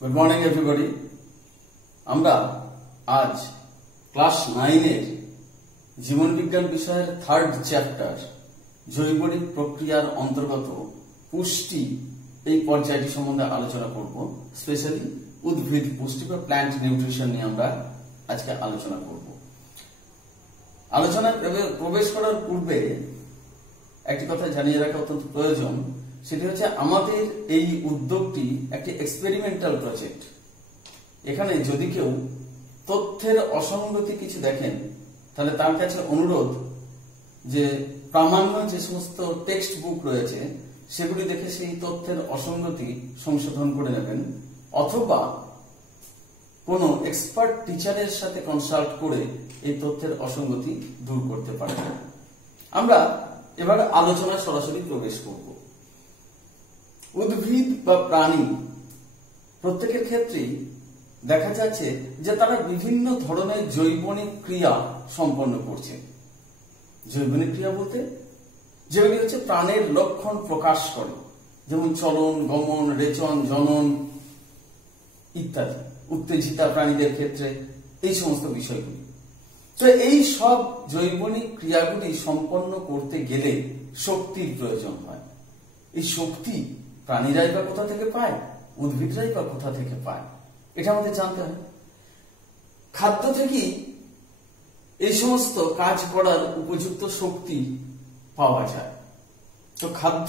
Good morning everybody. আমরা আজ class 9 এর জীবন বিজ্ঞান বিষয়ের 3rd চ্যাপ্টার জৈবনিক প্রক্রিয়ার অন্তর্গত পুষ্টি এই পর্যায়টি সম্বন্ধে আলোচনা করব। স্পেশালি উদ্ভিদ পুষ্টি বা প্ল্যান্ট নিউট্রিশন নিয়ে আমরা আজকে আলোচনা করব। আলোচনায় প্রবেশ করার পূর্বে একটি কথা জানিয়ে রাখা অত্যন্ত প্রয়োজন, সেটি হচ্ছে আমাদের এই উদ্যোগটি একটি এক্সপেরিমেন্টাল প্রজেক্ট। এখানে যদি কেউ তথ্যের অসঙ্গতি কিছু দেখেন তাহলে তার কাছে অনুরোধ যে প্রামাণ্য যে সমস্ত টেক্সট বুক রয়েছে সেগুলি দেখে সেই তথ্যের অসঙ্গতি সংশোধন করে নেবেন, অথবা কোনো এক্সপার্ট টিচারের সাথে কনসাল্ট করে এই তথ্যের অসঙ্গতি দূর করতে পারবেন। আমরা এবার আলোচনায় সরাসরি প্রবেশ করব। উদ্ভিদ বা প্রাণী প্রত্যেকের ক্ষেত্রেই দেখা যাচ্ছে যে তারা বিভিন্ন ধরনের জৈবনিক ক্রিয়া সম্পন্ন করছে। জৈবনিক ক্রিয়া বলতে যেগুলি হচ্ছে প্রাণের লক্ষণ প্রকাশ করে, যেমন চলন, গমন, রেচন, জনন ইত্যাদি। উত্তেজিতা প্রাণীদের ক্ষেত্রে এই সমস্ত বিষয়গুলি। তো এই সব জৈবনিক ক্রিয়াগুলি সম্পন্ন করতে গেলে শক্তির প্রয়োজন হয়। এই শক্তি প্রাণীরাই বা কোথা থেকে পায়, উদ্ভিদরাই বা কোথা থেকে পায়, এটা আমাদের জানতে হয়। খাদ্য থেকেই এই সমস্ত কাজ করার উপযুক্ত শক্তি পাওয়া যায়। তো খাদ্য,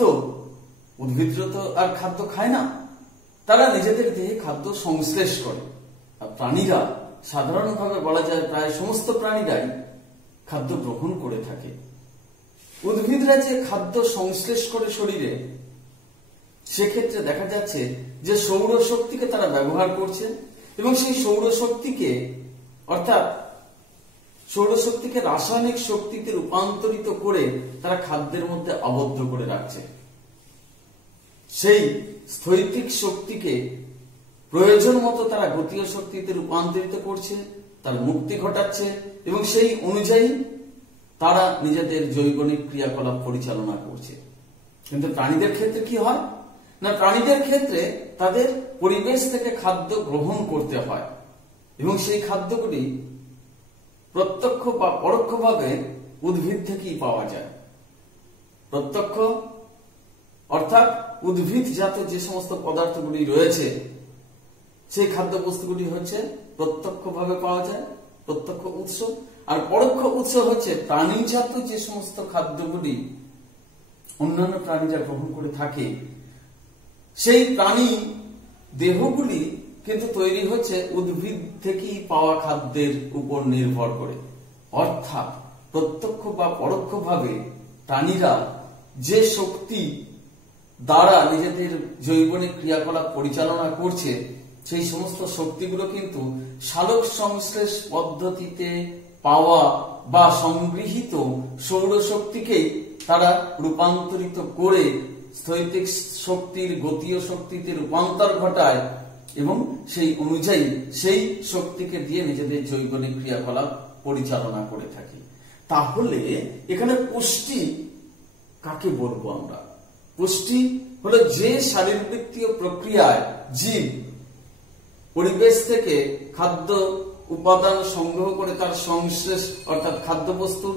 উদ্ভিদরা তো আর খাদ্য খায় না, তারা নিজেদের দেহে খাদ্য সংশ্লেষ করে। আর প্রাণীরা সাধারণভাবে বলা যায় প্রায় সমস্ত প্রাণীরাই খাদ্য গ্রহণ করে থাকে। উদ্ভিদরা যে খাদ্য সংশ্লেষ করে শরীরে, সেক্ষেত্রে দেখা যাচ্ছে যে সৌরশক্তিকে তারা ব্যবহার করছে এবং সেই সৌরশক্তিকে অর্থাৎ সৌরশক্তিকে রাসায়নিক শক্তিতে রূপান্তরিত করে তারা খাদ্যের মধ্যে আবদ্ধ করে রাখছে। সেই স্থৈতিক শক্তিকে প্রয়োজন মতো তারা গতীয় শক্তিতে রূপান্তরিত করছে, তার মুক্তি ঘটাচ্ছে এবং সেই অনুযায়ী তারা নিজেদের জৈবনিক ক্রিয়াকলাপ পরিচালনা করছে। কিন্তু প্রাণীদের ক্ষেত্রে কি হয় না, প্রাণীদের ক্ষেত্রে তাদের পরিবেশ থেকে খাদ্য গ্রহণ করতে হয় এবং সেই খাদ্যগুলি প্রত্যক্ষ বা পরোক্ষভাবে উদ্ভিদ থেকেই পাওয়া যায়। প্রত্যক্ষ অর্থাৎ উদ্ভিদজাত যে সমস্ত পদার্থগুলি রয়েছে সেই খাদ্য বস্তুগুলি হচ্ছে প্রত্যক্ষভাবে পাওয়া যায়, প্রত্যক্ষ উৎস। আর পরোক্ষ উৎস হচ্ছে প্রাণীজাত যে সমস্ত খাদ্যগুলি অন্যান্য প্রাণীরা গ্রহণ করে থাকে, সেই প্রাণী দেহগুলি কিন্তু তৈরি হচ্ছে উদ্ভিদ থেকেই পাওয়া খাদ্যের উপর নির্ভর করে। অর্থাৎ প্রত্যক্ষ বা পরোক্ষভাবে প্রাণীরা যে শক্তি দ্বারা নিজেদের জৈবনিক ক্রিয়াকলাপ পরিচালনা করছে, সেই সমস্ত শক্তিগুলো কিন্তু সালোক সংশ্লেষ পদ্ধতিতে পাওয়া বা সংগৃহীত সৌরশক্তিকেই তারা রূপান্তরিত করে স্থৈতিক শক্তির গতীয় শক্তিতে রূপান্তর ঘটায় এবং সেই অনুযায়ী সেই শক্তিকে দিয়ে নিজেদের জৈবনিক ক্রিয়াকলাপ পরিচালনা করে থাকে। তাহলে এখানে পুষ্টি কাকে বলবো আমরা? পুষ্টি হলো যে শারীরবৃত্তীয় প্রক্রিয়ায় জীব পরিবেশ থেকে খাদ্য উপাদান সংগ্রহ করে তার সংশ্লেষ অর্থাৎ খাদ্যবস্তুর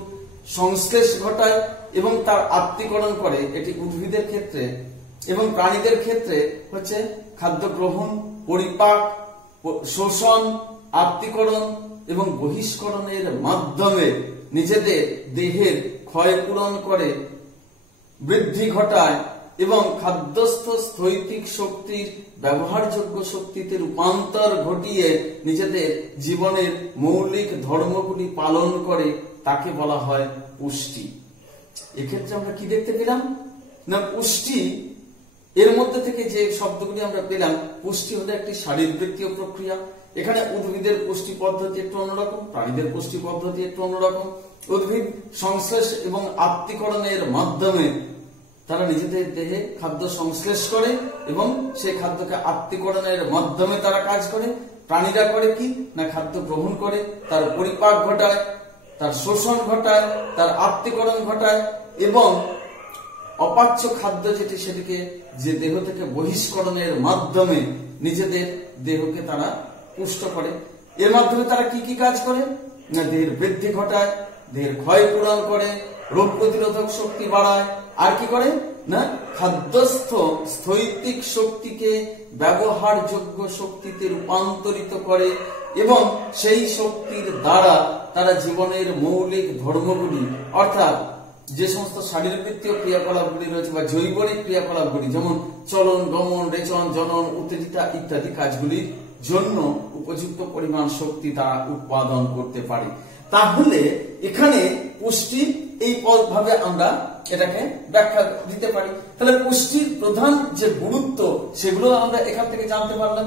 সংশ্লেষ ঘটায় এবং তার আত্তীকরণ করে। এটি উদ্ভিদের ক্ষেত্রে এবং প্রাণীদের ক্ষেত্রে হচ্ছে খাদ্য গ্রহণ, পরিপাক, শোষণ, আত্তীকরণ এবং বহিষ্করণের মাধ্যমে নিজেদের দেহের ক্ষয়পূরণ করে, বৃদ্ধি ঘটায় এবং খাদ্যস্থ স্থৈতিক শক্তির ব্যবহারযোগ্য শক্তিতে রূপান্তর ঘটিয়ে নিজেদের জীবনের মৌলিক ধর্মগুলি পালন করে। তাকে বলা হয় পুষ্টি। এক্ষেত্রে আমরা কি দেখতে পেলাম না, পুষ্টি এর মধ্যে থেকে যে শব্দগুলি আমরা পেলাম, পুষ্টি হলো একটি শারীরবৃত্তীয় প্রক্রিয়া। এখানে উদ্ভিদের পুষ্টি পদ্ধতি একটু অন্যরকম, প্রাণীদের পুষ্টি পদ্ধতি একটু অন্যরকম। উদ্ভিদ সংশ্লেষ এবং আত্তীকরণের মাধ্যমে তারা নিজেদের দেহে খাদ্য সংশ্লেষ করে এবং সেই খাদ্যকে আত্তীকরণের মাধ্যমে তারা কাজ করে। প্রাণীরা করে কি না, খাদ্য গ্রহণ করে, তার পরিপাক ঘটায়, তার শোষণ ঘটায়, তার আত্তীকরণ ঘটায় এবং অপাচ্য খাদ্য যেটি সেটিকে যে দেহ থেকে বহিষ্করণের মাধ্যমে নিজেদের দেহকে তারা পুষ্ট করে। এর মাধ্যমে তারা কি কি কাজ করে না দেহের বৃদ্ধি ঘটায়, দেহের ক্ষয় পূরণ করে, রোগ প্রতিরোধক শক্তি বাড়ায়, আর কি করে না খাদ্যস্থ স্থৈতিক শক্তিকে ব্যবহারযোগ্য শক্তিতে রূপান্তরিত করে এবং সেই শক্তির দ্বারা তারা জীবনের মৌলিক ধর্মগুলি অর্থাৎ যে সমস্ত শারীরবৃত্তীয় ক্রিয়াকলাপগুলি রয়েছে বা জৈবনিক ক্রিয়াকলাপগুলি যেমন চলন, গমন, রেচন, জনন, উত্তেজিতা ইত্যাদি কাজগুলির জন্য উপযুক্ত পরিমাণ শক্তি তারা উৎপাদন করতে পারে। তাহলে এখানে পুষ্টি এই ভাবে আমরা এটাকে ব্যাখ্যা দিতে পারি। তাহলে পুষ্টির প্রধান যে গুরুত্ব সেগুলো আমরা এখান থেকে জানতে পারলাম।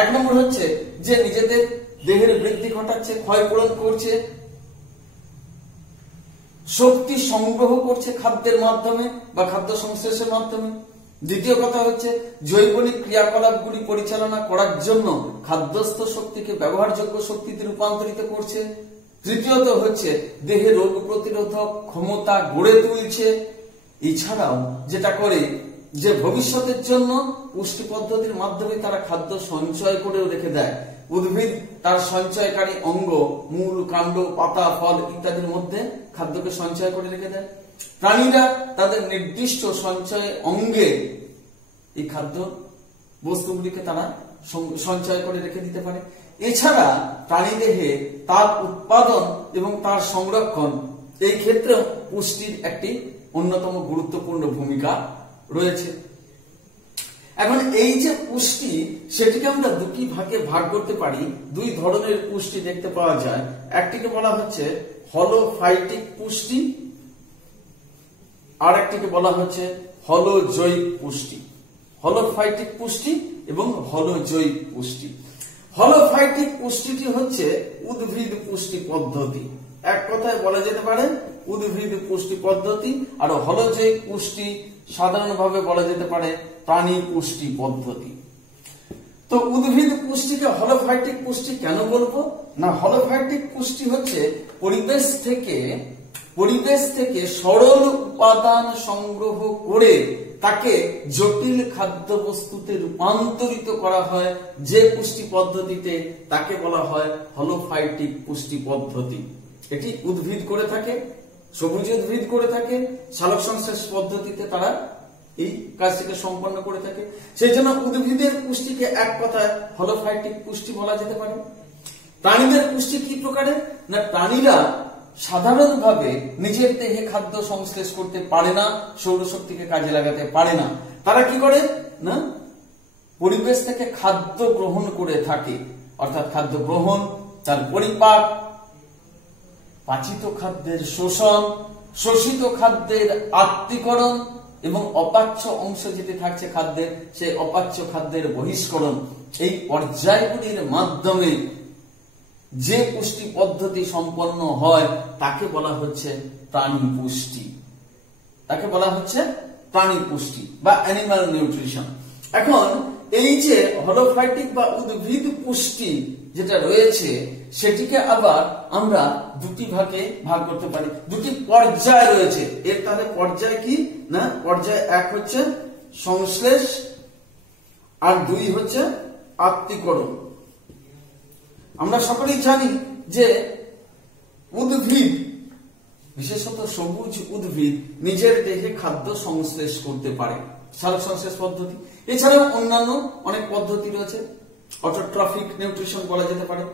এক নম্বর হচ্ছে যে নিজেদের দেহের বৃদ্ধি ঘটাচ্ছে, ক্ষয় পূরণ করছে, শক্তি সংগ্রহ করছে খাদ্যের মাধ্যমে বা খাদ্য সংশ্লেষের মাধ্যমে। দ্বিতীয় কথা হচ্ছে জৈবনিক ক্রিয়াকলাপগুলি পরিচালনা করার জন্য খাদ্যস্থ শক্তিকে ব্যবহারযোগ্য শক্তিতে রূপান্তরিত করছে। তৃতীয়ত হচ্ছে দেহে রোগ প্রতিরোধক ক্ষমতা গড়ে তুলছে। এছাড়াও যেটা করে যে ভবিষ্যতের জন্য পুষ্টি পদ্ধতির মাধ্যমে তারা খাদ্য সঞ্চয় করেও রেখে দেয়। উদ্ভিদ তার সঞ্চয়কারী অঙ্গ মূল, কাণ্ড, পাতা, ফল ইত্যাদির মধ্যে খাদ্যকে সঞ্চয় করে রেখে দেয়। প্রাণীরা তাদের নির্দিষ্ট সঞ্চয় অঙ্গে এই খাদ্য বস্তুগুলিকে তারা সঞ্চয় করে রেখে দিতে পারে। এছাড়া প্রাণী দেহে তার উৎপাদন এবং তার সংরক্ষণ এই ক্ষেত্রে পুষ্টির একটি অন্যতম গুরুত্বপূর্ণ ভূমিকা রয়েছে। এখন এই যে পুষ্টি সেটিকে আমরা দুটি ভাগে ভাগ করতে পারি। দুই ধরনের পুষ্টি দেখতে পাওয়া যায়। একটিকে বলা হচ্ছে হলোফাইটিক পুষ্টি, আর একটিকে বলা হচ্ছে হলোজৈব পুষ্টি। হলোফাইটিক পুষ্টি এবং হলোজৈব পুষ্টি। হলোফাইটিক পুষ্টিটি হচ্ছে উদ্ভিদ পুষ্টি পদ্ধতি, এক কথায় বলা যেতে পারে উদ্ভিদ পুষ্টি পদ্ধতি। আর হলোজৈব পুষ্টি সাধারণভাবে বলা যেতে পারে প্রাণী পুষ্টি পদ্ধতি। তো উদ্ভিদ পুষ্টিকে হলোফাইটিক পুষ্টি কেন বলবো না, হলোফাইটিক পুষ্টি হচ্ছে পরিবেশ থেকে সরল উপাদান সংগ্রহ করে তাকে জটিল খাদ্যবস্তুতে রূপান্তরিত করা হয় যে পুষ্টি পদ্ধতিতে, তাকে বলা হয় হলোফাইটিক পুষ্টি পদ্ধতি। এটি উদ্ভিদ করে থাকে, সবুজ উদ্ভিদ করে থাকে, সালোক সংশ্লেষ পদ্ধতিতে তারা এই কাজটিকে সম্পন্ন করে থাকে। সেই জন্য উদ্ভিদের পুষ্টিকে এক কথায় হলোফাইটিক পুষ্টি বলা যেতে পারে। প্রাণীদের পুষ্টি কি প্রকারের না, প্রাণীরা সাধারণভাবে নিজের দেহে খাদ্য সংশ্লেষ করতে পারে না, সৌরশক্তিকে কাজে লাগাতে পারে না। তারা কি করে না পরিবেশ থেকে খাদ্য গ্রহণ করে থাকে, অর্থাৎ খাদ্য গ্রহণ, তার পরিপাক, পাচিত খাদ্যের শোষণ, শোষিত খাদ্যের আত্তীকরণ এবং অপাচ্য অংশ যেটি থাকছে খাদ্যের সেই অপাচ্য খাদ্যের বহিষ্করণ, এই পর্যায়গুলির মাধ্যমে যে পুষ্টি পদ্ধতি সম্পন্ন হয় তাকে বলা হচ্ছে প্রাণী পুষ্টি, তাকে বলা হচ্ছে প্রাণী পুষ্টি বা অ্যানিমাল নিউট্রিশন। এখন এই যে হলোফাইটিক বা উদ্ভিদ পুষ্টি যেটা রয়েছে সেটিকে আবার আমরা দুটি ভাগে ভাগ করতে পারি। দুটি পর্যায় রয়েছে এর। তাহলে পর্যায় কি না, পর্যায় এক হচ্ছে সংশ্লেষ আর দুই হচ্ছে আত্তীকরণ। আমরা সকলেই জানি যে উদ্ভিদ, বিশেষত সবুজ উদ্ভিদ, নিজের দেহে খাদ্য সংশ্লেষ করতে পারে, সালোক সংশ্লেষ পদ্ধতি। এছাড়াও অন্যান্য অনেক পদ্ধতি রয়েছে, অটোট্রফিক নিউট্রিশন বলা যেতে পারে।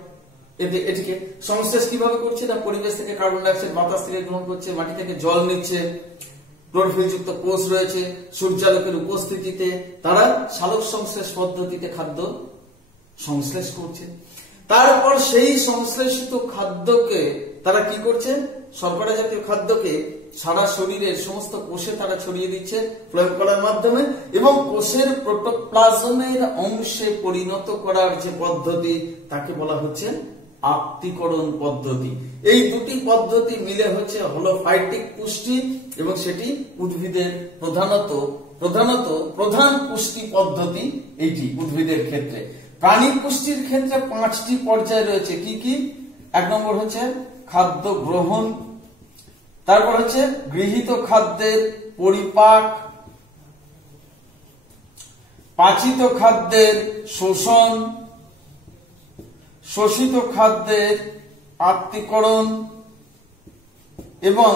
এটিকে সংশ্লেষ কিভাবে করছে না, পরিবেশ থেকে কার্বন ডাই অক্সাইড বাতাস থেকে গ্রহণ করছে, মাটি থেকে জল নিচ্ছে, ক্লোরোফিল যুক্ত কোষ রয়েছে, সূর্যালোকের উপস্থিতিতে তারা সালোক সংশ্লেষ পদ্ধতিতে খাদ্য সংশ্লেষ করছে। তারপর সেই সংশ্লেষিত খাদ্যকে তারা কি করছে, শর্করা জাতীয় খাদ্যকে সারা শরীরের সমস্ত কোষে তারা ছড়িয়ে দিচ্ছে প্রয়োগ করার মাধ্যমে, এবং কোষের প্রোটোপ্লাজমের অংশে পরিণত করার যে পদ্ধতি তাকে বলা হচ্ছে আত্তীকরণ পদ্ধতি। এই দুটি পদ্ধতি মিলে হচ্ছে হলোফাইটিক পুষ্টি এবং সেটি উদ্ভিদের প্রধান পুষ্টি পদ্ধতি এইটি উদ্ভিদের ক্ষেত্রে। প্রাণী পুষ্টির ক্ষেত্রে 5টি পর্যায় রয়েছে। কি কি? এক নম্বর হচ্ছে খাদ্য গ্রহণ, তারপর হচ্ছে গৃহীত খাদ্যের পরিপাক, পাচিত খাদ্যের শোষণ, শোষিত খাদ্যের আত্তীকরণ এবং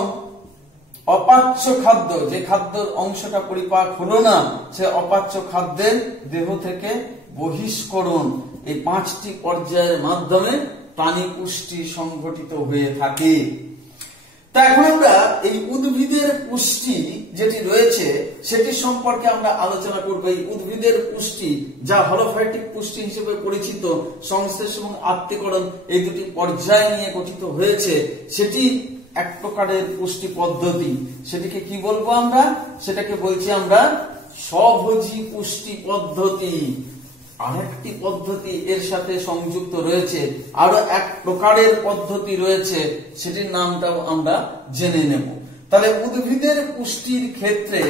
অপাচ্য খাদ্য, যে খাদ্যের অংশটা পরিপাক হলো না সে অপাচ্য খাদ্যের দেহ থেকে বহিষ্করণ। এই 5টি পর্যায়ের মাধ্যমে প্রাণী পুষ্টি সংঘটিত হয়ে থাকে। তা এখন আমরা এই উদ্ভিদের পুষ্টি যেটি রয়েছে সেটি সম্পর্কে আমরা আলোচনা করব। এই উদ্ভিদের পুষ্টি যা হলোফাইটিক পুষ্টি হিসেবে পরিচিত, সংশ্লেষ এবং আত্তীকরণ এই দুটি পর্যায় নিয়ে গঠিত হয়েছে, সেটি এক প্রকারের পুষ্টি পদ্ধতি। সেটিকে কি বলবো আমরা? সেটাকে বলছি আমরা স্বভোজী পুষ্টি পদ্ধতি। আরেকটি পদ্ধতি এর সাথে সংযুক্ত রয়েছে, আরো এক প্রকারের পদ্ধতি রয়েছে, সেটির নামটাও আমরা জেনে নেব। তাহলে উদ্ভিদের পুষ্টির ক্ষেত্রে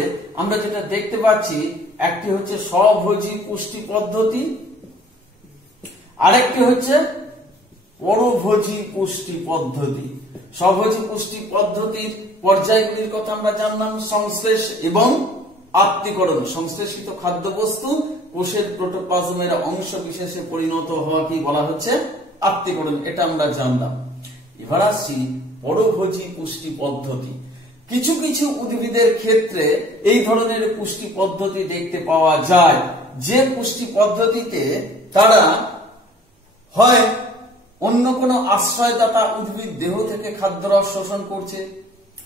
আমরা যেটা দেখতে পাচ্ছি, একটি হচ্ছে স্বভোজী পুষ্টি পদ্ধতি, আরেকটি হচ্ছে পরভোজী পুষ্টি পদ্ধতি। স্বভোজী পুষ্টি পদ্ধতির পর্যায়গুলির কথা আমরা জানলাম, সংশ্লেষ এবং আত্তীকরণ। সংশ্লেষিত খাদ্যবস্তু কোষের প্রোটোপ্লাজমের অংশ বিশেষে পরিণত হওয়াকে বলা হচ্ছে আত্তীকরণ, এটা আমরা জানলাম। এবার আসছি পরভোজী পুষ্টি পদ্ধতি। কিছু কিছু উদ্ভিদের ক্ষেত্রে এই ধরনের পুষ্টি পদ্ধতি দেখতে পাওয়া যায়, যে পুষ্টি পদ্ধতিতে তারা হয় অন্য কোনো আশ্রয়দাতা উদ্ভিদ দেহ থেকে খাদ্যরস শোষণ করছে,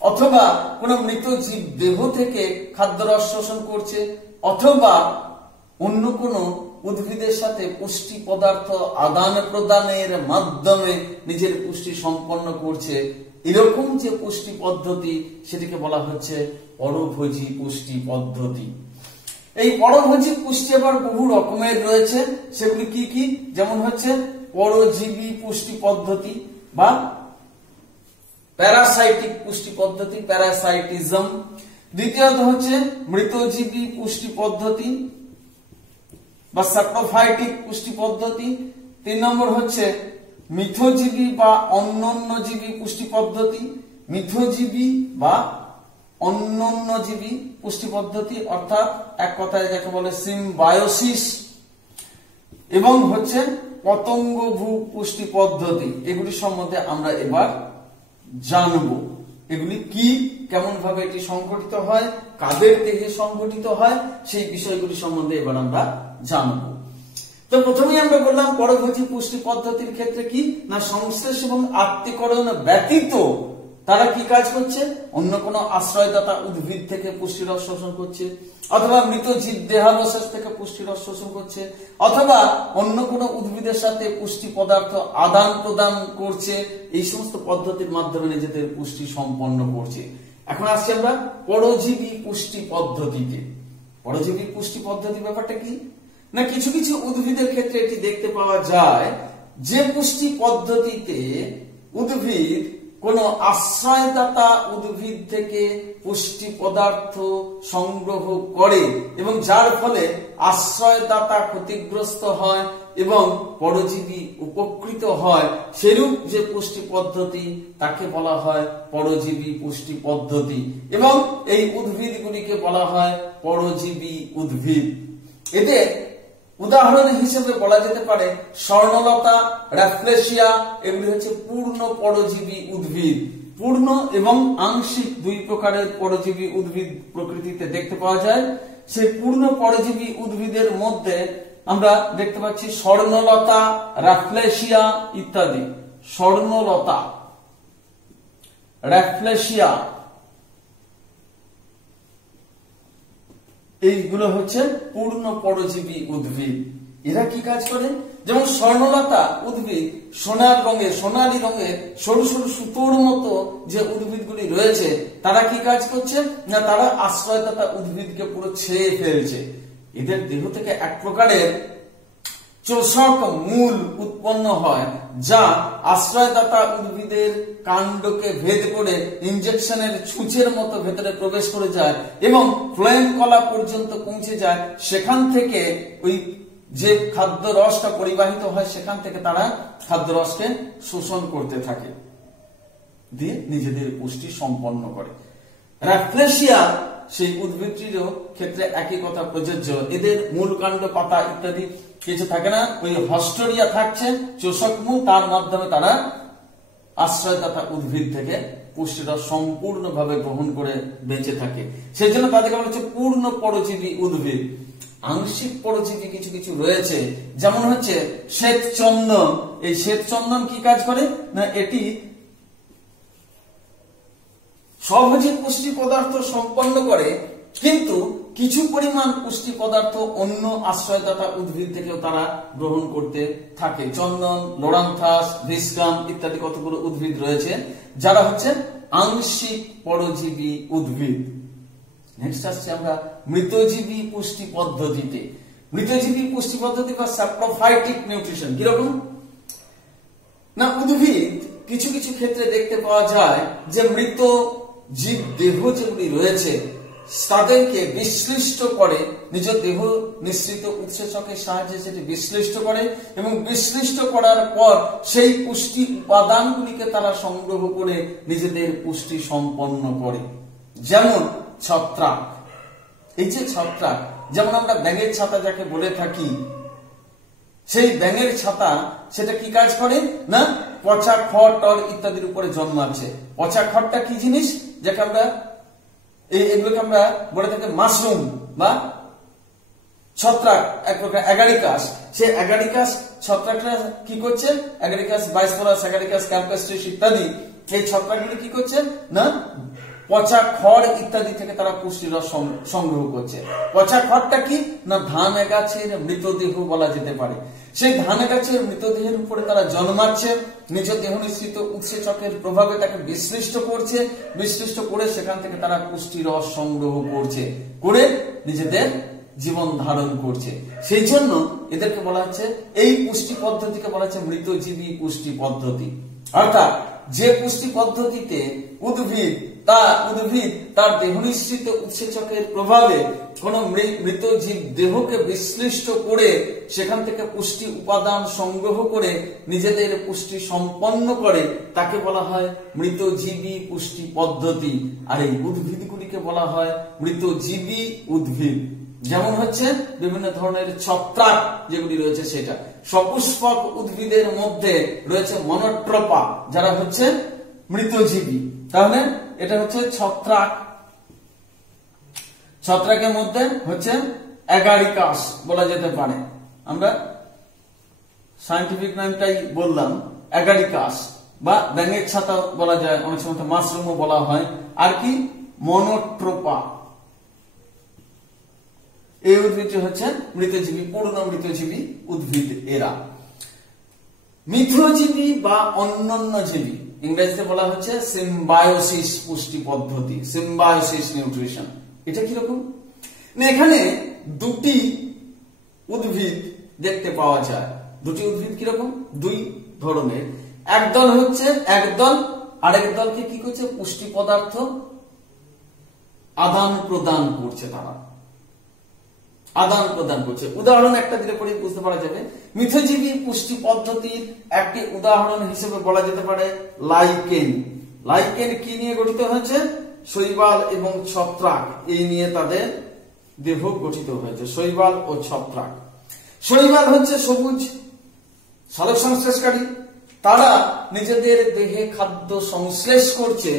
অথবা কোনো মৃত জীব দেহ থেকে খাদ্যরস শোষণ করছে, অথবা অন্য কোনো উদ্ভিদের সাথে পুষ্টি পদার্থ আদান প্রদানের মাধ্যমে নিজের পুষ্টি সম্পন্ন করছে। এরকম যে পুষ্টি পদ্ধতি সেটিকে বলা হচ্ছে পরভোজী পুষ্টি পদ্ধতি। এই পরভোজী পুষ্টি আবার বহু রকমের রয়েছে। সেগুলি কি কি? যেমন হচ্ছে পরজীবী পুষ্টি পদ্ধতি বা প্যারাসাইটিক পুষ্টি পদ্ধতি, প্যারাসাইটিজম। দ্বিতীয়ত হচ্ছে মৃতজীবী পুষ্টি পদ্ধতি বা স্যাপ্রোফাইটিক পুষ্টি পদ্ধতি। 3 নম্বর হচ্ছে মিথজীবী বা অন্যান্যজীবী পুষ্টি পদ্ধতি, মিথজীবী বা অন্যান্যজীবী পুষ্টি পদ্ধতি, অর্থাৎ এক কথায় যাকে বলে সিম্বায়োসিস। এবং হচ্ছে পতঙ্গভূ পুষ্টি পদ্ধতি। এগুলি সম্বন্ধে আমরা এবার জানবো। এগুলি কি, কেমন ভাবে এটি সংঘটিত হয়, কাদের দেহে সংঘটিত হয়, সেই বিষয়গুলি সম্বন্ধে এবার আমরা জানবো। তো প্রথমেই আমরা বললাম পরভোজী পুষ্টি পদ্ধতির ক্ষেত্রে কি না, সংশ্লেষ এবং আত্তীকরণ ব্যতীত তারা কি কাজ করছে? অন্য কোনো আশ্রয়দাতা উদ্ভিদ থেকে পুষ্টিরস শোষণ করছে, অথবা মৃত জীব দেহাবশেষ থেকে পুষ্টিরস শোষণ করছে, অথবা অন্য কোনো উদ্ভিদের সাথে পুষ্টি পদার্থ আদান প্রদান করছে। এই সমস্ত পদ্ধতির মাধ্যমে নিজেদের পুষ্টি সম্পন্ন করছে। এখন আসছি আমরা পরজীবী পুষ্টি পদ্ধতিতে। পরজীবী পুষ্টি পদ্ধতি ব্যাপারটা কি না, কিছু কিছু উদ্ভিদের ক্ষেত্রে এটি দেখতে পাওয়া যায় যে পুষ্টি পদ্ধতিতে উদ্ভিদ কোন আশ্রয়দাতা উদ্ভিদ থেকে পুষ্টি পদার্থ সংগ্রহ করে এবং যার ফলে আশ্রয়দাতা ক্ষতিগ্রস্ত হয় এবং পরজীবী উপকৃত হয়, সেরূপ যে পুষ্টি পদ্ধতি তাকে বলা হয় পরজীবী পুষ্টি পদ্ধতি। এবং এই উদ্ভিদগুলিকে বলা হয় পরজীবী উদ্ভিদ। এদের উদাহরণ হিসেবে বলা যেতে পারে স্বর্ণলতা, র্যাফলেশিয়া। এগুলি হচ্ছে পূর্ণ পরজীবী উদ্ভিদ। পূর্ণ এবং আংশিক দুই প্রকারের পরজীবী উদ্ভিদ প্রকৃতিতে দেখতে পাওয়া যায়। সেই পূর্ণ পরজীবী উদ্ভিদের মধ্যে আমরা দেখতে পাচ্ছি স্বর্ণলতা, র্যাফলেশিয়া ইত্যাদি। স্বর্ণলতা, র্যাফলেশিয়া এইগুলো হচ্ছে পূর্ণ পরজীবী উদ্ভিদ। এরা কি কাজ করে? যেমন স্বর্ণলতা উদ্ভিদ সোনার রঙের, সোনালী রঙের সরু সরু সুতোর মতো যে উদ্ভিদগুলি রয়েছে, তারা কি কাজ করছে না, তারা আশ্রয়দাতা উদ্ভিদকে পুরো ছেয়ে ফেলছে। এদের দেহ থেকে এক প্রকারের চোষক মূল উৎপন্ন হয়, যা আশ্রয়দাতা উদ্ভিদের কাণ্ডকে ভেদ করে ইনজেকশনের ছুঁচের মতো ভেতরে প্রবেশ করে যায় এবং ফ্লোয়েম কলা পর্যন্ত পৌঁছে যায়। সেখান থেকে ওই যে খাদ্য রসটা পরিবাহিত হয়, সেখান থেকে তারা খাদ্য রসকে শোষণ করতে থাকে, দিয়ে নিজেদের পুষ্টি সম্পন্ন করে। র্যাফলেশিয়া সেই উদ্ভিদটিরও ক্ষেত্রে একই কথা প্রযোজ্য। এদের মূল কাণ্ড পাতা ইত্যাদি কিছু থাকে না, ওই হস্টোরিয়া থাকছে চোষক মূল, তার মাধ্যমে তারা আশ্রয়দাতা উদ্ভিদ থেকে পুষ্টিটা সম্পূর্ণভাবে গ্রহণ করে বেঁচে থাকে। সেই জন্য তাদেরকে বলা হচ্ছে পূর্ণ পরজীবী উদ্ভিদ। আংশিক পরজীবী কিছু কিছু রয়েছে, যেমন হচ্ছে শ্বেতচন্দন। এই শ্বেতচন্দন কি কাজ করে না, এটি সহজে পুষ্টি পদার্থ সম্পন্ন করে, কিন্তু কিছু পরিমাণ পুষ্টি পদার্থ অন্য আশ্রয়দাতা উদ্ভিদ থেকেও তারা গ্রহণ করতে থাকে। চন্দন, লোরান্থাস, ভিসকাম ইত্যাদি কতগুলো উদ্ভিদ রয়েছে যারা হচ্ছে আংশিক পরজীবী উদ্ভিদ। নেক্সট আসছে আমরা মৃতজীবী পুষ্টি পদ্ধতিতে। মৃতজীবী পুষ্টি পদ্ধতি বা স্যাপ্রোফাইটিক নিউট্রিশন কিরকম না, উদ্ভিদ কিছু কিছু ক্ষেত্রে দেখতে পাওয়া যায় যে মৃত জীব দেহ যেগুলি রয়েছে তাদেরকে বিশ্লিষ্ট করে, নিজ দেহ নিঃসৃত উৎসেচকের সাহায্যে সেটি বিশ্লিষ্ট করে এবং বিশ্লিষ্ট করার পর সেই পুষ্টি উপাদানগুলিকে তারা সংগ্রহ করে নিজেদের পুষ্টি সম্পন্ন করে। যেমন ছত্রাক, এই যে ছত্রাক, যেমন আমরা ব্যাঙের ছাতা যাকে বলে থাকি, সেই ব্যাঙের ছাতা সেটা কি কাজ করে না, পচা খড় টর ইত্যাদির উপরে জন্মাচ্ছে। পচা খড়টা কি জিনিস, যাকে আমরা এগুলোকে আমরা বলে থাকি মাশরুম বা ছত্রাক, এক প্রকার অ্যাগারিকাস। সেই অ্যাগারিকাস ছত্রাকটা কি করছে, অ্যাগারিকাস বাইসপোরাস, অ্যাগারিকাস ক্যাম্পাস্ট্রিস ইত্যাদি, এই ছত্রাকগুলি কি করছে না, পচা খড় ইত্যাদি থেকে তারা পুষ্টির রস সংগ্রহ করছে। পচা খড়টা কি না, ধান গাছের মৃতদেহ বলা যেতে পারে। সেই ধান গাছের মৃতদেহের উপরে তারা জন্মাচ্ছে, নিজ দেহ নিঃসৃত উৎসেচকের প্রভাবে তাকে বিশ্লিষ্ট করছে, বিশ্লিষ্ট করে সেখান থেকে তারা পুষ্টি রস সংগ্রহ করছে, করে নিজেদের জীবন ধারণ করছে। সেই জন্য এদেরকে বলা হচ্ছে, এই পুষ্টি পদ্ধতিকে বলা হচ্ছে মৃতজীবী পুষ্টি পদ্ধতি। অর্থাৎ যে পুষ্টি পদ্ধতিতে উদ্ভিদ তার দেহ নিঃসৃত উৎসেচকের প্রভাবে কোন মৃত জীব দেহকে বিশ্লিষ্ট করে সেখান থেকে পুষ্টি উপাদান সংগ্রহ করে নিজেদের পুষ্টি সম্পন্ন করে, তাকে বলা হয় মৃতজীবী পুষ্টি পদ্ধতি। আর এই উদ্ভিদগুলিকে বলা হয় মৃতজীবী উদ্ভিদ। যেমন হচ্ছে বিভিন্ন ধরনের ছত্রাক যেগুলি রয়েছে, সেটা সপুষ্পক উদ্ভিদের মধ্যে রয়েছে মনোট্রোপা, যারা হচ্ছে মৃতজীবী। তাহলে এটা হচ্ছে ছত্রাক। ছত্রাকের মধ্যে হচ্ছে অ্যাগারিকাস বলা যেতে পারে, আমরা সায়েন্টিফিক নামটাই বললাম অ্যাগারিকাস, বা ব্যাঙের ছাতা বলা যায়, অনেক সময় মাশরুমও বলা হয়। আর কি মনোট্রোপা, এই উদ্ভিদটি হচ্ছে মৃতজীবী, পূর্ণ মৃতজীবী উদ্ভিদ এরা। মিথ্রজীবী বা অন্যান্য জীবী, ইংরেজিতে বলা হচ্ছে সিম্বায়োসিস পুষ্টি পদ্ধতি, সিম্বায়োসিস নিউট্রিশন। এটা কিরকম না, এখানে দুটি উদ্ভিদ দেখতে পাওয়া যায়। দুটি উদ্ভিদ কিরকম, দুই ধরনের। একদল হচ্ছে একদল আরেক দলকে কি করছে, পুষ্টি পদার্থ আদান প্রদান করছে, তারা আদান প্রদান করছে। উদাহরণ একটা দিলে পরে বুঝতে পারা যাবে। মিথজীবী পুষ্টি পদ্ধতির একটি উদাহরণ হিসেবে বলা যেতে পারে লাইকেন। লাইকেন কি নিয়ে গঠিত হয়েছে, শৈবাল এবং ছত্রাক, এই নিয়ে তাদের দেহ গঠিত হয়েছে, শৈবাল ও ছত্রাক। শৈবাল হচ্ছে সবুজ সালোক সংশ্লেষকারী, তারা নিজেদের দেহে খাদ্য সংশ্লেষ করছে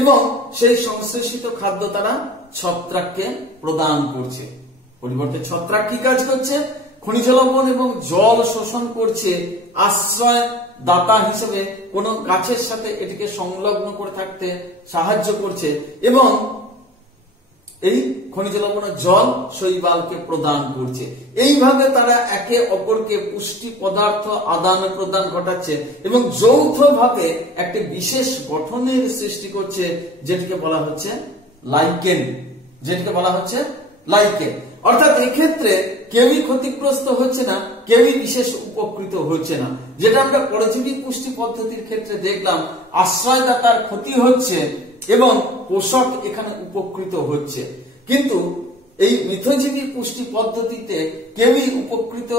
এবং সেই সংশ্লেষিত খাদ্য তারা ছত্রাককে প্রদান করছে। পরিবর্তে ছত্রাক কি কাজ করছে, খনিজ লবণ এবং জল শোষণ করছে, আশ্রয় দাতা হিসেবে কোন গাছের সাথে এটিকে সংলগ্ন করে থাকতে সাহায্য করছে এবং এই খনিজ লবণ ও জল শৈবালকে প্রদান করছে। এইভাবে তারা একে অপরকে পুষ্টি পদার্থ আদান প্রদান ঘটাচ্ছে এবং যৌথভাবে একটি বিশেষ গঠনের সৃষ্টি করছে, যেটিকে বলা হচ্ছে লাইকেন, যেটিকে বলা হচ্ছে লাইকেন। অর্থাৎ এক্ষেত্রে কেউই ক্ষতিগ্রস্ত হচ্ছে না, কেউই বিশেষ উপকৃত হচ্ছে না। যেটা আমরা পরজীবী পুষ্টি পদ্ধতির ক্ষেত্রে দেখলাম, আশ্রয়দাতার ক্ষতি হচ্ছে এবং পোষক এখানে উপকৃত হচ্ছে। কিন্তু এই মিথজীবী পুষ্টি পদ্ধতিতে কেউই উপকৃত,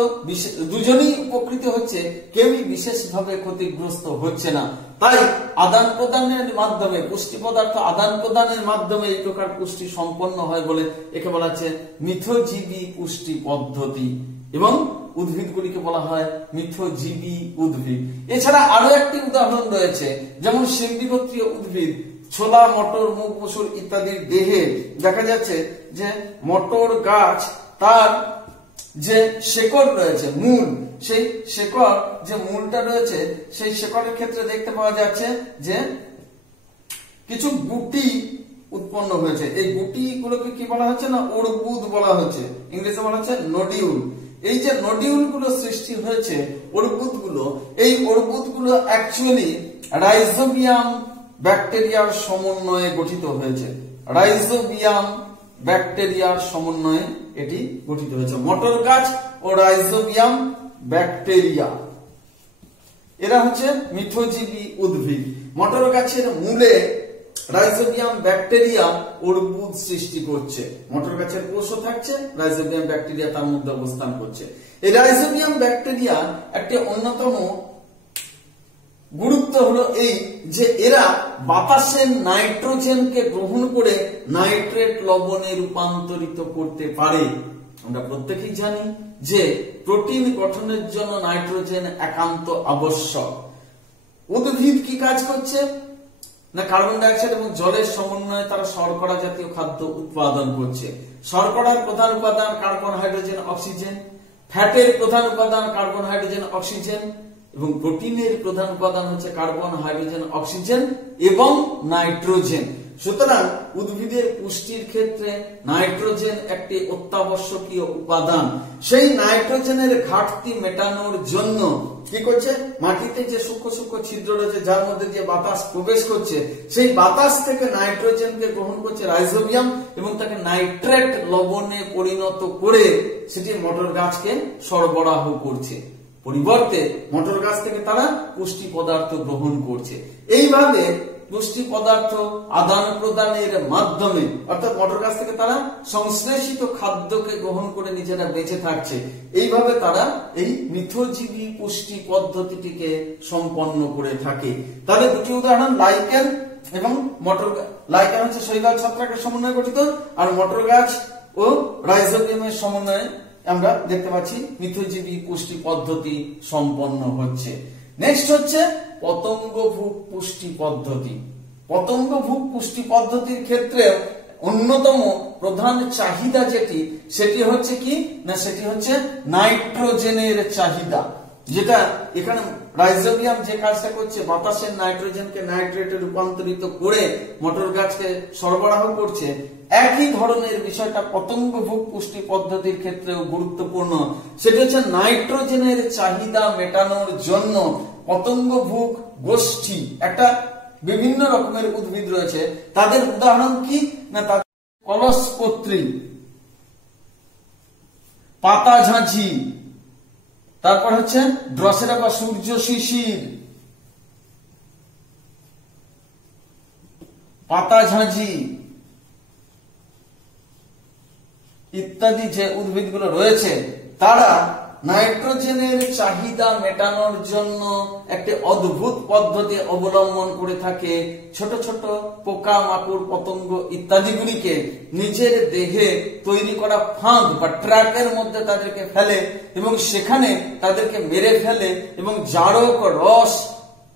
দুজনেই উপকৃত হচ্ছে, কেউই বিশেষভাবে ক্ষতিগ্রস্ত হচ্ছে না। তাই আদান প্রদানের মাধ্যমে, পুষ্টি পদার্থ আদান প্রদানের মাধ্যমে এই প্রকার পুষ্টি সম্পন্ন হয় বলে একে বলা হচ্ছে মিথজীবী পুষ্টি পদ্ধতি, এবং উদ্ভিদগুলিকে বলা হয় মিথজীবী উদ্ভিদ। এছাড়া আরো একটি উদাহরণ রয়েছে, যেমন সিম্বিগোত্রীয় উদ্ভিদ, ছোলা, মটর, মুগ, মসুর ইত্যাদির দেহে দেখা যাচ্ছে যে মটর গাছ তার যে শেকড় রয়েছে, মূল, সেই শেকড় যে মূলটা রয়েছে সেই শেকড়ের ক্ষেত্রে দেখতে পাওয়া যাচ্ছে যে কিছু গুটি উৎপন্ন হয়েছে। এই গুটিগুলোকে কি বলা হচ্ছে না অর্বুদ বলা হচ্ছে, ইংরেজিতে বলা হচ্ছে নডিউল। এই যে নডিউল গুলো সৃষ্টি হয়েছে, অর্বুদ গুলো, এই অর্বুদ গুলো অ্যাকচুয়ালি রাইজোবিয়াম ব্যাকটেরিয়ার সমন্বয়ে গঠিত হয়েছে। রাইজোবিয়াম ব্যাকটেরিয়ার সমন্বয়ে এটি গঠিত হয়েছে। মটর গাছ ও রাইজোবিয়াম ব্যাকটেরিয়া, এরা হচ্ছে মিথজীবী উদ্ভিদ। মটর গাছের মূলে রাইজোবিয়াম ব্যাকটেরিয়া অর্বুদ সৃষ্টি করছে। মটর গাছের কোষও থাকছে, রাইজোবিয়াম ব্যাকটেরিয়া তার মধ্যে অবস্থান করছে। এই রাইজোবিয়াম ব্যাকটেরিয়া একটি অন্যতম গুরুত্ব হলো এই যে এরা বাতাসের নাইট্রোজেনকে গ্রহণ করে নাইট্রেট লবণে রূপান্তরিত করতে পারে। আমরা প্রত্যেকেই জানি যে প্রোটিন গঠনের জন্য নাইট্রোজেন একান্ত আবশ্যক। উদ্ভিদ কি কাজ করছে না কার্বন ডাই অক্সাইড এবং জলের সমন্বয়ে তারা শর্করা জাতীয় খাদ্য উৎপাদন করছে। শর্করার প্রধান উপাদান কার্বন, হাইড্রোজেন, অক্সিজেন। ফ্যাটের প্রধান উপাদান কার্বন, হাইড্রোজেন, অক্সিজেন, এবং প্রোটিনের প্রধান উপাদান হচ্ছে কার্বন, হাইড্রোজেন, অক্সিজেন এবং নাইট্রোজেন। সুতরাং উদ্ভিদের পুষ্টির ক্ষেত্রে নাইট্রোজেন একটি অত্যাবশ্যকীয় উপাদান। সেই নাইট্রোজেনের ঘাটতি মেটানোর জন্য কি করছে, মাটিতে যে সূক্ষ্ম সূক্ষ্ম ছিদ্র রয়েছে যার মধ্যে যে বাতাস প্রবেশ করছে, সেই বাতাস থেকে নাইট্রোজেনকে গ্রহণ করছে রাইজোবিয়াম এবং তাকে নাইট্রেট লবণে পরিণত করে সেটি মটর গাছকে সরবরাহ করছে। পরিবর্তে মটর গাছ থেকে তারা পুষ্টি পদার্থ গ্রহণ করছে। এইভাবে পুষ্টি পদার্থ আদান প্রদানের মাধ্যমে, অর্থাৎ মটর গাছ থেকে তারা সংশ্লেষিত খাদ্যকে গ্রহণ করে নিজেরা বেঁচে থাকছে। এইভাবে তারা এই মিথজীবী পুষ্টি পদ্ধতিটিকে সম্পন্ন করে থাকে। তাহলে দুটি উদাহরণ, লাইকেন এবং মটর। লাইকেন হচ্ছে শৈবাল ছত্রাকের সমন্বয়ে গঠিত, আর মটর গাছ ও রাইজোবিয়ামের সমন্বয়ে আমরা দেখতে পাচ্ছি মিথজীবী পুষ্টি পদ্ধতি সম্পন্ন হচ্ছে। নেক্সট হচ্ছে পতঙ্গভুক পুষ্টি পদ্ধতি। পতঙ্গভুক পুষ্টি পদ্ধতির ক্ষেত্রে অন্যতম প্রধান চাহিদা যেটি, সেটি হচ্ছে কি না, সেটি হচ্ছে নাইট্রোজেনের চাহিদা। যেটা এখানে রাইজোবিয়াম যে কাজটা করছে, বাতাসের নাইট্রোজেনকে নাইট্রেটে রূপান্তরিত করে মটর গাছকে সরবরাহ করছে, একই ধরনের বিষয়টা পতঙ্গভুক পুষ্টি পদ্ধতির ক্ষেত্রেও গুরুত্বপূর্ণ। সেটা হচ্ছে নাইট্রোজেনের চাহিদা মেটানোর জন্য পতঙ্গভুক গোষ্ঠী, একটা বিভিন্ন রকমের উদ্ভিদ রয়েছে। তাদের উদাহরণ কি না, তাদের কলসপত্রী, পাতা ঝাঁঝি, তারপর হচ্ছে ড্রসেরা বা সূর্য শিশির, পাতা ঝাঁঝি ইত্যাদি যে উদ্ভিদগুলো রয়েছে, তারা নাইট্রোজেনের চাহিদা মেটানোর জন্য একটি অদ্ভুত পদ্ধতি অবলম্বন করে থাকে। ছোট ছোট পোকা মাকড় পতঙ্গ ইত্যাদিগুলিকে নিজের দেহে তৈরি করা ফাঁদ বা ট্র্যাপের মধ্যে তাদেরকে ফেলে এবং সেখানে তাদেরকে মেরে ফেলে এবং জারক রস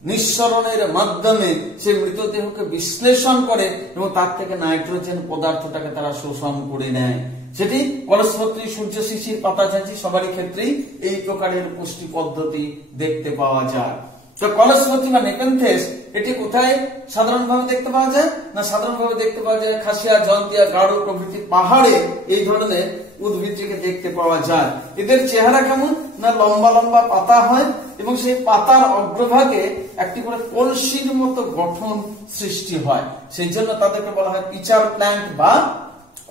নিঃসরণের মাধ্যমে সে মৃতদেহকে বিশ্লেষণ করে এবং তার থেকে নাইট্রোজেন পদার্থটাকে তারা শোষণ করে নেয়। সেটি কলসপত্রী, সূর্য শিশির, পাতা ঝাঁঝি সবারই ক্ষেত্রেই এই প্রকারের পুষ্টি পদ্ধতি দেখতে পাওয়া যায়। তো কলসপত্রী বা নেপেনথেস এটি কোথায় সাধারণভাবে দেখতে পাওয়া যায় না, সাধারণভাবে দেখতে পাওয়া যায় খাসিয়া, জয়ন্তিয়া, গাঢ় প্রভৃতি পাহাড়ে এই ধরনের উদ্ভিদটিকে দেখতে পাওয়া যায়। এদের চেহারা কেমন না, লম্বা লম্বা পাতা হয় এবং সেই পাতার অগ্রভাগে একটি করে কলসির মতো গঠন সৃষ্টি হয়। সেই জন্য তাদেরকে বলা হয় পিচার প্ল্যান্ট বা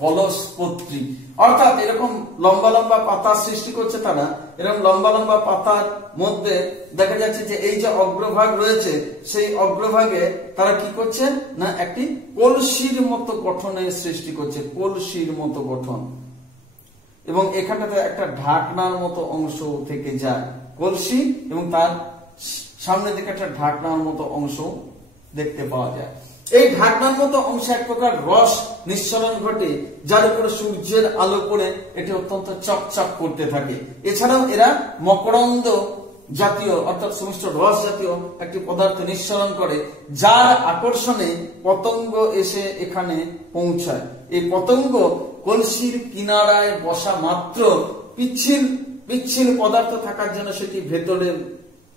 কলসপত্রী। অর্থাৎ এরকম লম্বা লম্বা পাতা সৃষ্টি করছে তারা। এরকম লম্বা লম্বা পাতার মধ্যে দেখা যাচ্ছে যে এই যে অগ্রভাগ রয়েছে, সেই অগ্রভাগে তারা কি করছে না, একটি কলসির মতো গঠনের সৃষ্টি করছে, কলসির মতো গঠন। এবং এখানটাতে একটা ঢাকনার মতো অংশ থেকে যায়, কলসি এবং তার সামনের দিকে একটা ঢাকনার মতো অংশ দেখতে পাওয়া যায়। এই ঢাকনার মতো অংশে এক প্রকার রস নিঃসরণ ঘটে, যার উপরে সূর্যের আলো পড়ে এটি অত্যন্ত চকচক করতে থাকে। এছাড়াও এরা মকরন্দ জাতীয় অর্থাৎ সুমিষ্ট রস জাতীয় একটি পদার্থ নিঃসরণ করে, যার আকর্ষণে পতঙ্গ এসে এখানে পৌঁছায়। এই পতঙ্গ কলসির কিনারায় বসা মাত্র পিচ্ছিল পদার্থ থাকার জন্য সেটি ভেতরে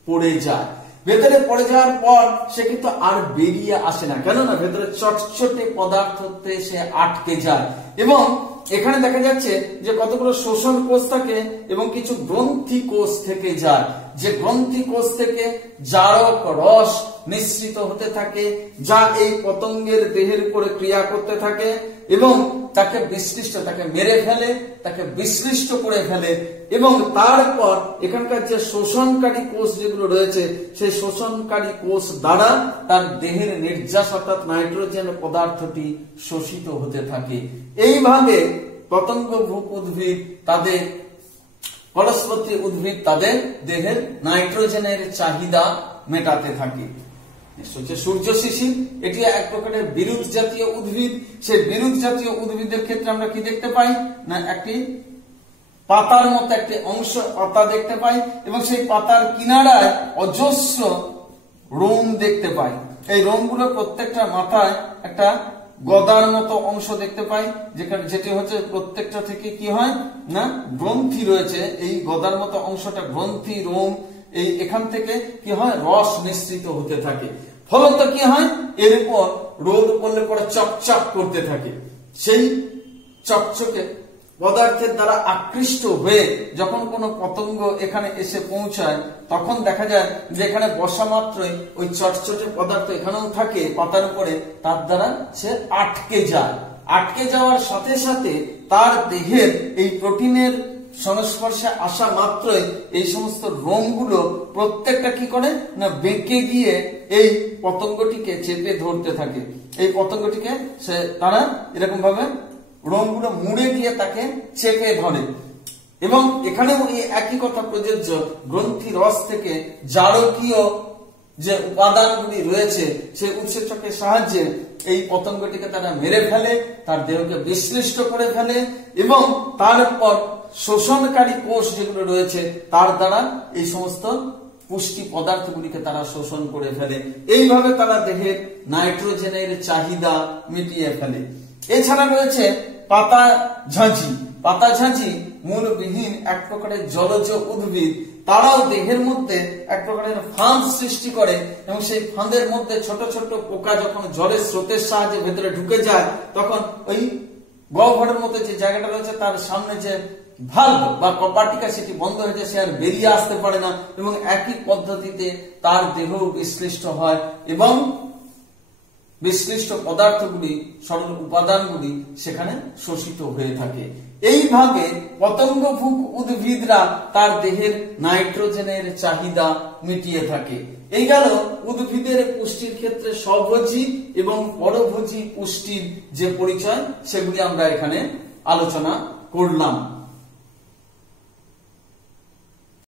পড়ে যায়। ভেতরে পড়ে যাওয়ার পর সে কিন্তু আর বেরিয়ে আসে না, কেননা ভেতরে চটচটে পদার্থতে সে আটকে যায়। এবং এখানে দেখা যাচ্ছে যে কতগুলো শোষণ কোষ থাকে এবং কিছু গ্রন্থি কোষ থেকে যায়, যে গ্রন্থি কোষ থেকে জারক রস নিঃসৃত হতে থাকে, যা এই পতঙ্গের দেহের উপরে ক্রিয়া করতে থাকে এবং তাকে মেরে ফেলে, তাকে বিশ্লিষ্ট করে ফেলে। এবং তারপর এখানকার যে শোষণকারী কোষ যেগুলো রয়েছে, সেই শোষণকারী কোষ দ্বারা তার দেহের নির্যাস অর্থাৎ নাইট্রোজেন পদার্থটি শোষিত হতে থাকে। এইভাবে পতঙ্গভুক উদ্ভিদ তাদের কলসপত্রী উদ্ভিদ তাদের দেহের নাইট্রোজেনের চাহিদা মেটাতে থাকে। সূর্য শিশির এটি এক প্রকারের বিরুৎ জাতীয় উদ্ভিদ। সেই বিরুৎ জাতীয় উদ্ভিদের ক্ষেত্রে আমরা কি দেখতে পাই না, একটি পাতার মতো একটি অংশ পাতা দেখতে পাই এবং সেই পাতার কিনারায় অজস্র রোম দেখতে পাই। এই রোমগুলোর প্রত্যেকটা মাথায় একটা গদার মতো অংশ দেখতে পাই, যেটি হচ্ছে প্রত্যেকটা থেকে কি হয় না গ্রন্থি রয়েছে। এই গদার মতো অংশটা গ্রন্থি, রোম, এই এখান থেকে কি হয় রস নিঃসৃত হতে থাকে। ফলত কি হয়, এর উপর রোদ পড়লে পরে চকচক করতে থাকে। সেই চকচকে পদার্থের দ্বারা আকৃষ্ট হয়ে যখন কোনো পতঙ্গ এখানে এসে পৌঁছায়, তখন দেখা যায় যে এখানে বসা মাত্রই ওই চটচটে পদার্থ এখানেও থাকে পাতার উপরে, তার দ্বারা সে আটকে যায়। আটকে যাওয়ার সাথে সাথে তার দেহের এই প্রোটিনের সংস্পর্শে আসা মাত্রই এই সমস্ত রোমগুলো প্রত্যেকটা কি করে না বেঁকে গিয়ে এই পতঙ্গটিকে চেপে ধরতে থাকে। এই পতঙ্গটিকে তারা এরকম ভাবে রোমগুলো মুড়ে দিয়ে তাকে চেপে ধরে। এবং এখানেও এই একই কথা প্রযোজ্য, গ্রন্থি রস থেকে জারকীয় যে উপাদানগুলি রয়েছে সেই উৎসেচকের সাহায্যে এই পতঙ্গটিকে তারা মেরে ফেলে, তার দেহকে বিশ্লিষ্ট করে ফেলে এবং তারপর শোষণকারী কোষ যেগুলো রয়েছে তার দ্বারা এই সমস্ত পুষ্টি পদার্থগুলিকে তারা শোষণ করে ফেলে। এইভাবে তারা দেহের নাইট্রোজেনের চাহিদা মিটিয়ে ফেলে। এছাড়া রয়েছে পাতা ঝাঁঝি। পাতা ঝাঁঝি মূলবিহীন এক প্রকারের জলজ উদ্ভিদ। তারাও দেহের মধ্যে এক প্রকারের ফাঁদ সৃষ্টি করে এবং সেই ফাঁদের মধ্যে ছোট ছোট পোকা যখন জলের স্রোতের সাহায্যে ভেতরে ঢুকে যায়, তখন ওই গহ্বরের মধ্যে যে জায়গাটা রয়েছে তার সামনে যে ভাল্ব বা কপাটিকা সেটি বন্ধ হয়ে যায়, সে আর বেরিয়ে আসতে পারে না এবং একই পদ্ধতিতে তার দেহ বিশ্লিষ্ট হয় এবং বিশ্লিষ্ট পদার্থগুলি সরল উপাদানগুলি সেখানে শোষিত হয়ে থাকে। এইভাবে পতঙ্গভুক উদ্ভিদরা তার দেহের নাইট্রোজেনের চাহিদা মিটিয়ে থাকে। এই গেল উদ্ভিদের পুষ্টির ক্ষেত্রে স্বভোজী এবং পরভোজী পুষ্টির যে পরিচয় সেগুলি আমরা এখানে আলোচনা করলাম।